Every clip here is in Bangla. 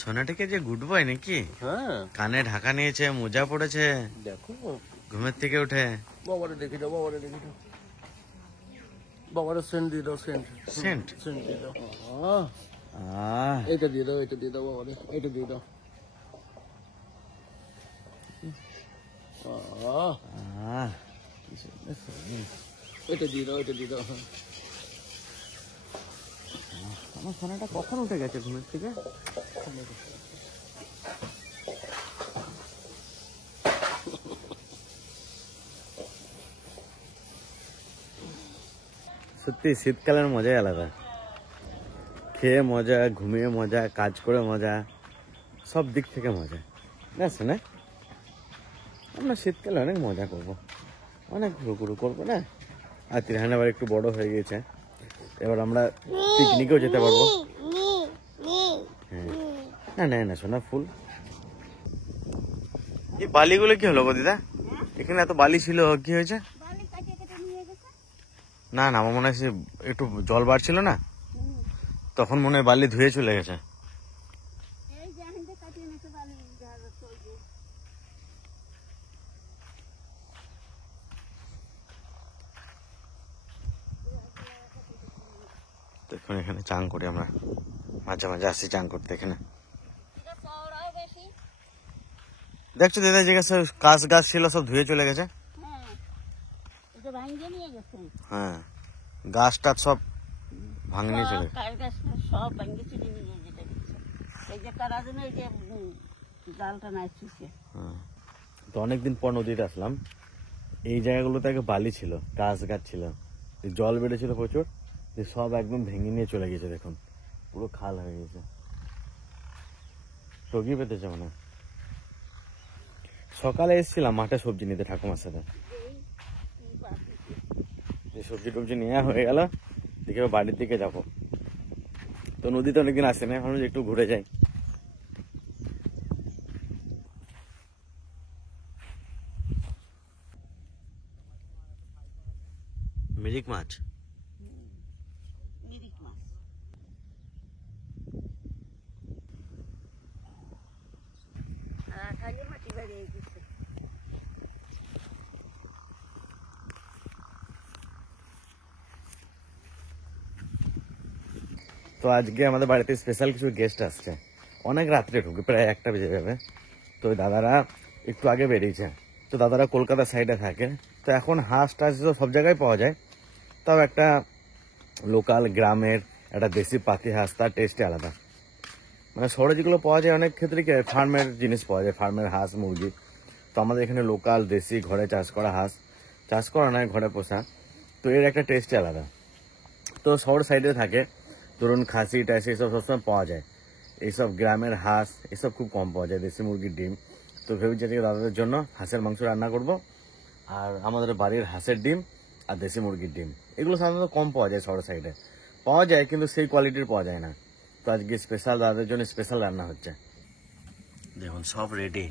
সোনাটিকে যে গুড বয় নাকি? হ্যাঁ, কানে ঢাকা নিয়েছে, মোজা পড়েছে, দেখো ঘুমের থেকে উঠে। বাবারে দেখে দাও, বাবারে দেখে দাও, বাবারে সেন্ট দিয়ে দাও, সেন্ট সেন্ট সেন্ট দিয়ে দাও। আহ এইটা দিয়ে দাও, এটা দিয়ে দাও, বাবারে এটা দিয়ে দাও। আহ কি সুন্দর শরীর। এটা দিয়ে দাও, এটা দিয়ে দাও। আমার সোনাটা কখন উঠে গেছে ঘুমের থেকে? সত্যি শীতকালের মজাই আলাদা। খেয়ে মজা, ঘুমিয়ে মজা, কাজ করে মজা, সব দিক থেকে মজা। না শোনা, আমরা শীতকালে অনেক মজা করবো, অনেক ঘুরু করবো না। আর তিরহান আবার একটু বড় হয়ে গেছে, এবার আমরা পিকনিকেও যেতে পারবো। হ্যাঁ, না না না শোনা ফুল। এই বালিগুলো কি হলো গো দিদা? এখানে এত বালি ছিল, কি হয়েছে? না না, আমার মনে হয় একটু জল বাড়ছিল না, তখন মনে হয় বালি ধুয়ে চলে গেছে। দেখুন এখানে চান করি আমরা, মাঝে মাঝে আসি চান করতে এখানে। দেখছো দিদা, যে গাছ গাছ ছিল সব ধুয়ে চলে গেছে। হ্যাঁ, গাছটা সব ভাঙিয়ে চলে গেছে। তো অনেকদিন পর নদীতে আসলাম। এই জায়গাগুলোতে আগে বালি ছিল, গাছ গাছ ছিল, জল বেড়েছিল প্রচুর, সব একদম ভেঙে নিয়ে চলে গেছে। দেখুন পুরো খাল হয়ে গেছে, সবজি পেতেছে মানে। সকালে এসেছিলাম মাঠে সবজি নিতে ঠাকুমার সাথে, সবজি টবজি নেওয়া হয়ে গেল, দেখে বাড়ির দিকে যাবো। তো নদীতে অনেকদিন আসে না, ভাবলাম একটু ঘুরে যাই। মিরিক মাছ, তো আজকে আমাদের বাড়িতে স্পেশাল কিছু গেস্ট আসছে। অনেক রাত্রে ঢুকে, প্রায় 1টা বেজে যাবে। তো দাদারা একটু আগে বেরিয়েছে। তো দাদারা কলকাতা সাইডে থাকে, তো এখন হাঁস টাস তো সব জায়গায় পাওয়া যায়, তাও একটা লোকাল গ্রামের একটা দেশি পাতি হাঁস, তার টেস্টই আলাদা। মানে শহরে যেগুলো পাওয়া যায় অনেক ক্ষেত্রে কি ফার্মের জিনিস পাওয়া যায়, ফার্মের হাঁস মুরগি। তো আমাদের এখানে লোকাল দেশি ঘরে চাষ করা হাঁস, চাষ করা নয় ঘরে পোষা, তো এর একটা টেস্টই আলাদা। তো শহর সাইডে থাকে, ধরুন খাসি টাসি এসব সবসময় পাওয়া যায়, এইসব গ্রামের হাঁস এসব খুব কম পাওয়া যায়, দেশি মুরগির ডিম। তো ভেবেছি আজকে দাদাদের জন্য হাঁসের মাংস রান্না করব, আর আমাদের বাড়ির হাঁসের ডিম আর দেশি মুরগির ডিম, এগুলো সাধারণত কম পাওয়া যায়, শহর সাইডে পাওয়া যায় কিন্তু সেই কোয়ালিটির পাওয়া যায় না। তো আজকে স্পেশাল দাদাদের জন্য স্পেশাল রান্না হচ্ছে। দেখুন সব রেডি,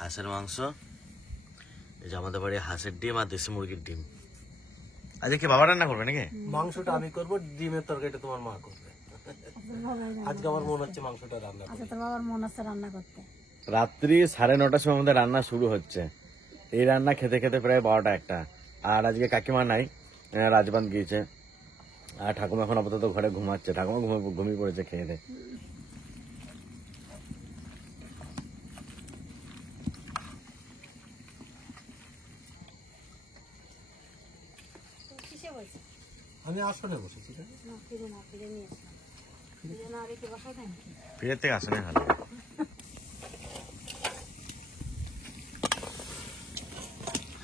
হাঁসের মাংস, এই যে আমাদের বাড়ির হাঁসের ডিম আর দেশি মুরগির ডিম। আজকে কি বাবা রান্না করবে নাকি? মাংসটা আমি করবো, ডিমের তরকারিটা তোমার মা করবে। আজকে আমার মনে হচ্ছে মাংসটা রান্না করবে। আচ্ছা, তোমার মন হচ্ছে রান্না করতে। রাত্রি 9:30টার সময় আমাদের রান্না শুরু হচ্ছে। এই রান্না খেতে খেতে প্রায় 12টা 1টা। আর আজকে কাকিমা নাই, রাজবান গিয়েছে, আর ঠাকুমা এখন আপাতত ঘরে ঘুমাচ্ছে। ঠাকুমা ঘুমিয়ে পড়েছে খেয়ে দে। আমি আসনে বসেছি, ফিরে থেকে আসেনি ভালো।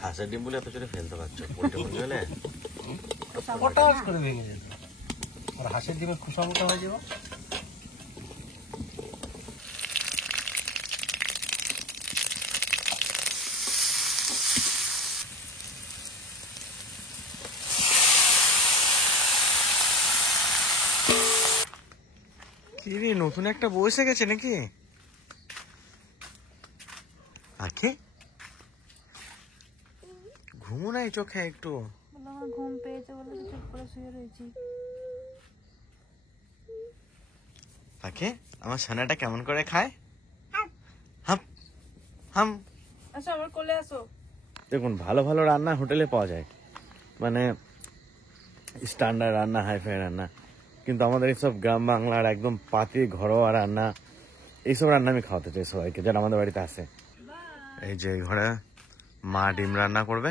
হাঁসের ডিম বলে এত চলে ফেলতে পারছো, পোল্ট্রি মুরগি হলে পটাশ করে ভেঙে যেত, আর হাঁসের ডিমের খোসা মোটা হয়ে যাবে। কি রে, নতুন একটা বউ এসে গেছে নাকি? আখি ঘুমো নাই চোখে একটু? আমার ঘুম পেয়েছে বলে চুপ করে শুয়ে রয়েছি। পাখি আমার সোনাটা কেমন করে খায়? হাম হাম। আচ্ছা আমার কোলে আসো। দেখুন ভালো ভালো রান্না হোটেলে পাওয়া যায়, মানে স্ট্যান্ডার্ড রান্না, হাইফাই রান্না, কিন্তু আমাদের এইসব গ্রাম বাংলার একদম পাতি ঘরোয়া রান্না, এইসব রান্না আমি খাওয়াতে চাই সবাইকে যারা আমাদের বাড়িতে আসে। এই যে এই ঘরে মা ডিম রান্না করবে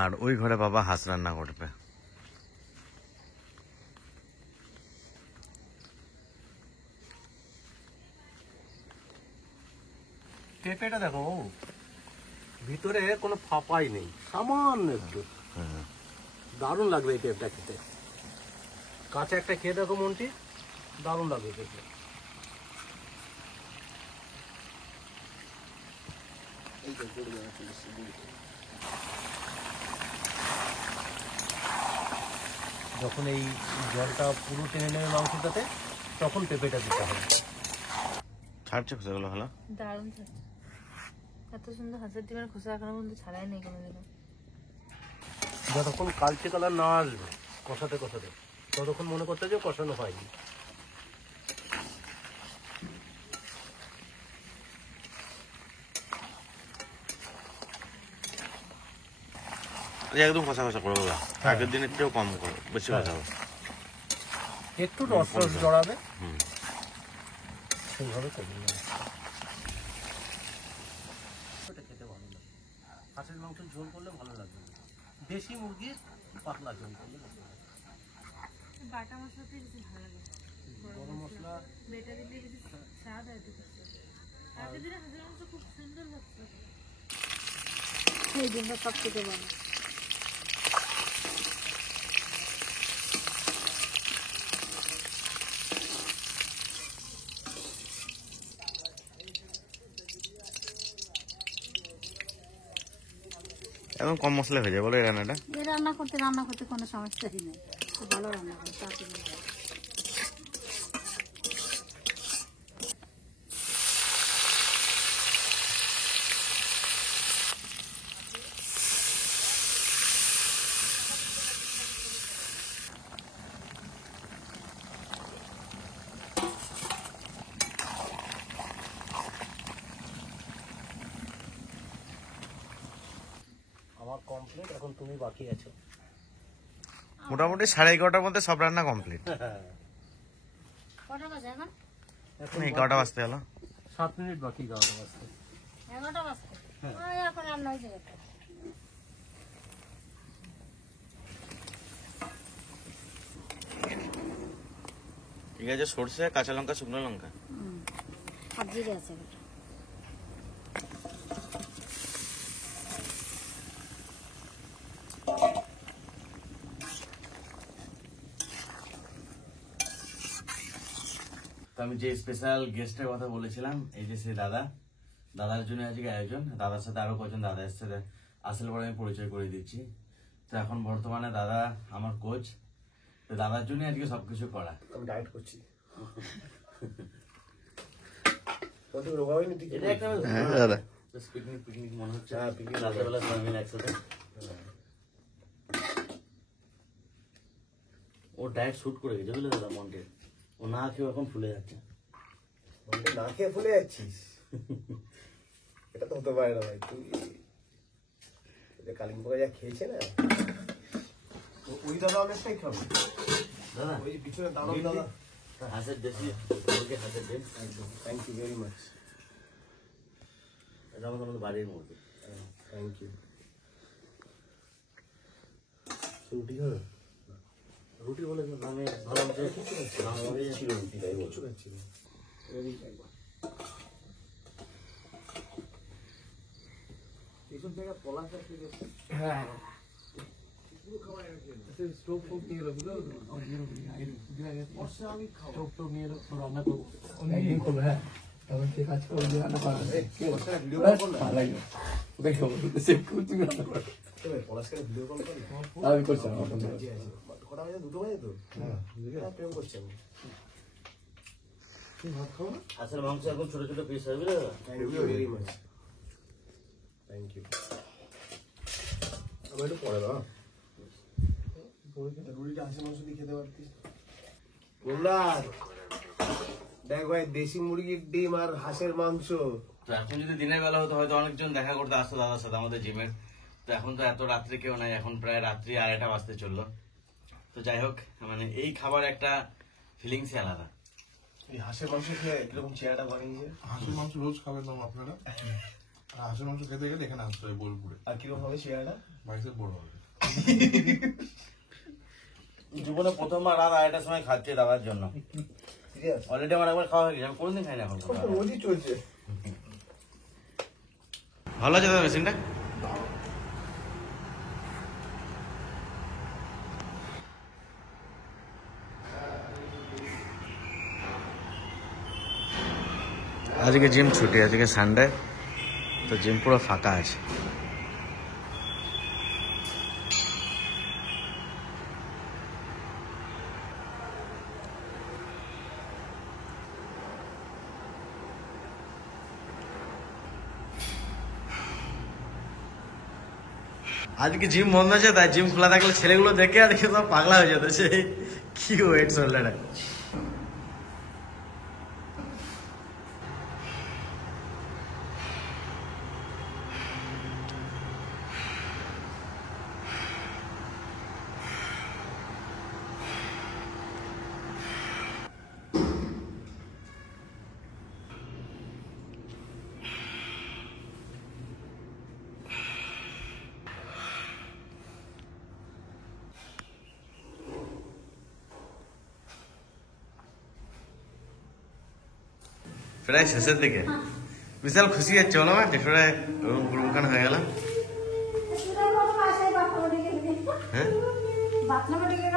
আর ওই ঘরে বাবা হাঁস রান্না করবে। পেঁপেটা দেখো ভিতরে কোনো ফাঁপাই নেই, সামান্য একটু। দারুণ লাগবে এই পেঁপেটা খেতে। কাঁচা একটা খেয়ে দেখো মন্টি, দারুণ লাগবে পেঁপে। যখন এই জলটা পুরো টেনে নেবে মাংসটাতে, তখন পেঁপেটা দিতে হবে। ছাড়ছে সেগুলো ভালো। দারুণ থাকছে। এত সুন্দর হাঁসের ডিমের খোসা এখনো পর্যন্ত ছাড়াই নেই কোনোদিনও। যতক্ষণ কালচে কালার না আসবে কষাতে কষাতে, ততক্ষণ মনে করতে যে কষানো হয়নি। একদম কষা কষা করবো, আগের দিনের চেয়েও কম করো, বেশি কষা করো। একটু রস রস জড়াবে, সেইভাবে করবে। খেতে ভালো লাগে। হাঁসের মাংসের ঝোল করলে ভালো লাগবে, দেশি মুরগির পাতলা ঝোল করলে ভালো লাগে। বাটা মশলাতে বেশি ভালো লাগে, গরম মশলা বেটা দিলে বেশি স্বাদ হয়। আগের দিনে হাঁসের মাংস খুব সুন্দর লাগছে, এই দিনটা সব থেকে ভালো। একদম কম মশলা হয়ে যায় বলো এই রান্নাটা। এই রান্না করতে কোনো সমস্যাই নেই, খুব ভালো রান্না করে তাড়াতাড়ি হয়। আমার কমপ্লিট, এখন তুমি বাকি আছো। মোটামুটি 11:30টার মধ্যে সব রান্না কমপ্লিট। কটা বাজে এখন? এখন 11টা বাজতে গেল। 7 মিনিট বাকি 11টা বাজতে। 11টা বাজতে? এখন রান্না হয়েছে একটা। ঠিক আছে, সরষে, কাঁচা লঙ্কা, শুকনো লঙ্কা, আর জিরে আছে একটা। তো আমি যে স্পেশাল গেস্টের কথা বলেছিলাম, এই যে সে দাদার জন্য আজকে আয়োজন। দাদার সাথে আরো কজন দাদা এসছে, আসলে পরে আমি পরিচয় করে দিচ্ছি। তো এখন বর্তমানে দাদা আমার কোচ, তো দাদার জন্য আজকে সবকিছু করা। আমি ডায়েট করছি। কত রোগা হয়নি ঠিক? এটা একটা দাদা পিকনিক মনে হচ্ছে। হ্যাঁ, picnic রাত্রেবেলা সবাই মিলে একসাথে। ও ডায়েট শুট করে গেছে বুঝলে দাদা, মন্টে ও না খেয়ে এখন ফুলে যাচ্ছে। মনটা না খেয়ে ফুলে যাচ্ছিস? এটা তো হতে পারে না ভাই। তুই কালিম্পকে যা খেয়েছে না, ওই দাদা অনেকটাই খাবে দাদা। ওই পিছনে দাঁড়ান দাদা। হাঁসের দেশি হাঁসের ডিম, থ্যাংক ইউ ভেরি মাচ। এটা আমাদের বাড়ির মুরগি। Thank you. রুটি খাবে? রুটি বলে আমি ভাবলাম যে ছিল রুটি, তাই কিছু খাচ্ছিল। এইসব জায়গায় পলাশ আছে। হ্যাঁ, স্টোভ ফোভ নিয়ে এলো, বুঝলো? আমি স্টোভ টোভ নিয়ে এলো, রান্না করবো। একদিন করবো, হ্যাঁ। তখন সে কাজ করবো, রান্না করা ভিডিও কল করলে ভালো লাগবে। আমি করছি কটা বাজে? 2টো বাজে তো। হ্যাঁ, প্রেম করছি আমি। ভাত খাবো না? হাঁসের মাংস এখন ছোট ছোট পিস হবে না। Thank you very much. Thank you. আবার একটু পরে দাও। রুটিটা হাঁসের মাংস দিয়ে খেতে পারতিস। বললাম দেখ ভাই, দেশি মুরগির ডিম আর হাঁসের মাংস। তো এখন যদি দিনের বেলা হতো হয়তো অনেকজন দেখা করতে আসতো দাদার সাথে আমাদের জিমের। তো এখন তো এত রাত্রে কেউ নাই, এখন প্রায় রাত্রি 2:30 বাজতে চললো। তো যাই হোক, মানে এই খাবার একটা ফিলিংসই আলাদা। এই হাঁসের মাংস খেয়ে কিরকম চেহারাটা বানিয়েছে। হাঁসের মাংস রোজ খাবেন না আপনারা? আর হাঁসের মাংস খেতে গেলে এখানে আসতে হয় বোলপুরে। আর কিরকম হবে চেহারাটা? বাড়িতে বড় হবে। জীবনে প্রথমবার রাত 2:30টার সময় খাচ্ছি দাদার জন্য। সিরিয়াস? অলরেডি আমার একবার খাওয়া হয়ে গেছে, আমি কোনোদিন খাই না এখন। রোজই চলছে। ভালো আছে দাদা মেশিনটা? আজকে জিম ছুটি, আজকে সানডে, তো জিম পুরো ফাঁকা আছে। আজকে জিম বন্ধ আছে, তাই জিম খোলা থাকলে ছেলেগুলো দেখে আর দেখে সব পাগলা হয়ে যেত, সে কি ওয়েট চললে না। প্রায় শেষের দিকে বিশাল খুশি হচ্ছে বলো মা, যে প্রায় রুমখান হয়ে গেল। হ্যাঁ, বাথরুমে ঢুকে গেল।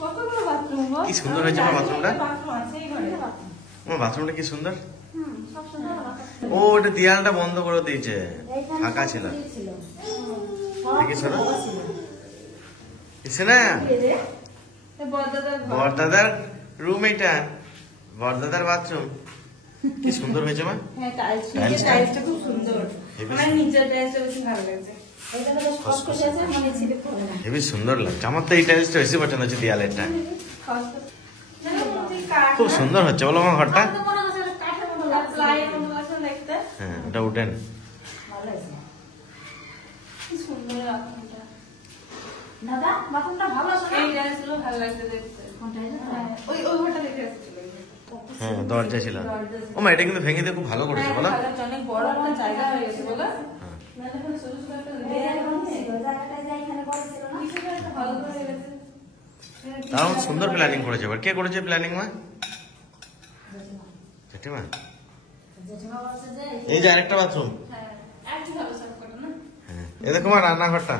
কতগুলো বাথরুম গো? কি সুন্দর হয়েছে আমার বাথরুমটা। বাথরুম আছে এই ঘরে। আমার বাথরুমটা কি সুন্দর। সব সুন্দর বাথরুম। ও, ওটা দেয়ালটা বন্ধ করে দিয়েছে, এইখানে ফাঁকা ছিল। ছিল। দেখিস না? এসে না এই বড়দাদার ঘর। বরদাদার রুম, এটা বরদাদার বাথরুম। কি সুন্দর হয়েছে মা। হ্যাঁ, টাইলস, টাইলসটা? টাইলসটা খুব সুন্দর। হেবি আমার নিচের টাইলসটা বেশি ভালো লাগছে। এটা তো বেশ খসখসে আছে, মানে ছিটে পড়ে না। হেবি সুন্দর লাগছে। আমার তো এই টাইলসটা বেশি পছন্দ হচ্ছে, দেয়ালেরটা খুব সুন্দর হচ্ছে বলো আমার ঘরটা। আমার তো মনে হচ্ছে এটা কাঠের মতো লাগছে। প্লাইয়ের মতো লাগছে দেখতে। হ্যাঁ, ওটা উঠেন। ভালো হয়েছে। কি সুন্দর বাথরুমটা। দাদা, বাথরুমটা ভালো আছে না? এই টাইলসগুলো ভালো লাগছে দেখতে। কোনটা এটা? হ্যাঁ, ওই ঘরটা দেখে আসছিল। হ্যাঁ, দরজা ছিল। ও মা, এটা কিন্তু ভেঙে দিয়ে খুব ভালো করেছে বলো। হ্যাঁ, অনেক বড় একটা জায়গা হয়ে গেছে বলো। নাহলে কোনো ছোট ছোট একটা এই জায়গা এরকম আছে। ছিল, জায়গাটা যে এখানে বড় ছিল না? কিছু একটা ভালো করে গেছে। দারুণ সুন্দর প্ল্যানিং করেছে। এবার কে করেছে প্ল্যানিং মা? জেঠিমা। জেঠিমা বলছে যে এই যে আরেকটা বাথরুম। হ্যাঁ, একটু ভালো সাফ করো না। হ্যাঁ, এই দেখো মা রান্নাঘরটা,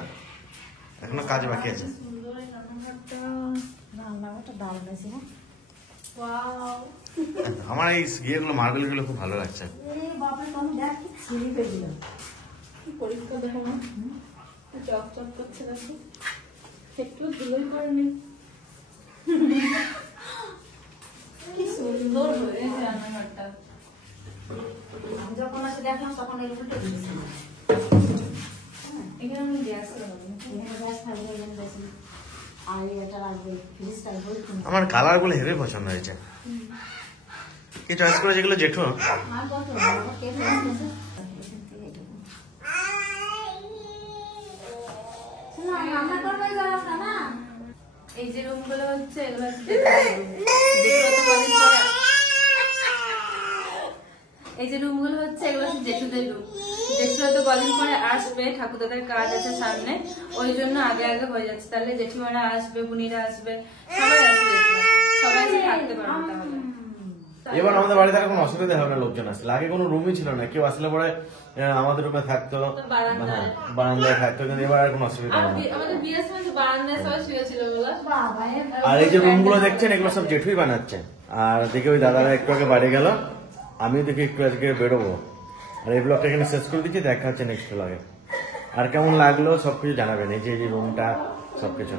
এখনো কাজ বাকি আছে। সুন্দর এই রান্নাঘরটা। রান্নাঘরটা দারুণ হয়েছে, হ্যাঁ? ওয়াও। আমার এই ইয়েগুলো মার্বেল গুলো খুব ভালো লাগছে। এই বাপরে, তুমি দেখ কি ছিঁড়ি হয়ে গেল। কি পরিষ্কার দেখো না। চক চক করছে দেখো। একটু ধুলোই করেনি। কি সুন্দর হয়েছে রান্নাঘরটা। আমি যখন আসে দেখলাম তখন এই উল্টে দিয়েছিল। এখানে আমি গ্যাস লাগাবো। এখানে গ্যাস থাকবে, এখানে বেশি। আর এটা লাগবে, ফ্রিজটা বলছি। আমার কালার গুলো হেভি পছন্দ হয়েছে। কি চয়েস করেছে এগুলো জেঠু? আর কত বাবা কে ফেলেছে? শোনো, রান্না করবে গরম না না? এই যে রুমগুলো হচ্ছে এগুলো হচ্ছে জেঠুরা তো কদিন পরে এই যে রুমগুলো হচ্ছে এগুলো হচ্ছে জেঠুদের রুম। জেঠুরা তো কদিন পরে আসবে, ঠাকুরদাদের কাজ আছে সামনে, ওই জন্য আগে আগে হয়ে যাচ্ছে। তাহলে জেঠিমারা আসবে, বুনিরা আসবে, সবাই আসবে, সবাই এসে থাকতে পারবে তাহলে। এবার আমাদের বাড়িতে আর কোনো অসুবিধা হবে না লোকজন আসলে। আগে কোনো রুমই ছিল না, কেউ আসলে পরে আমাদের রুমে থাকতো, বারান্দায়। বারান্দায় থাকতো, কিন্তু এবার আর কোনো অসুবিধা হবে না। আমাদের বিয়ের সময় তো বারান্দায় সবাই শুয়েছিল বলো। বাবা, আর এই যে রুমগুলো দেখছেন এগুলো সব জেঠুই বানাচ্ছে। আর দেখে ওই দাদারা একটু আগে বাড়ি গেল, আমিও দেখি একটু আজকে বেরোবো। আর এই ব্লগটা এখানে শেষ করে দিচ্ছি, দেখা হচ্ছে নেক্সট ব্লগে। আর কেমন লাগলো সবকিছু জানাবেন, এই যে রুমটা সবকিছু।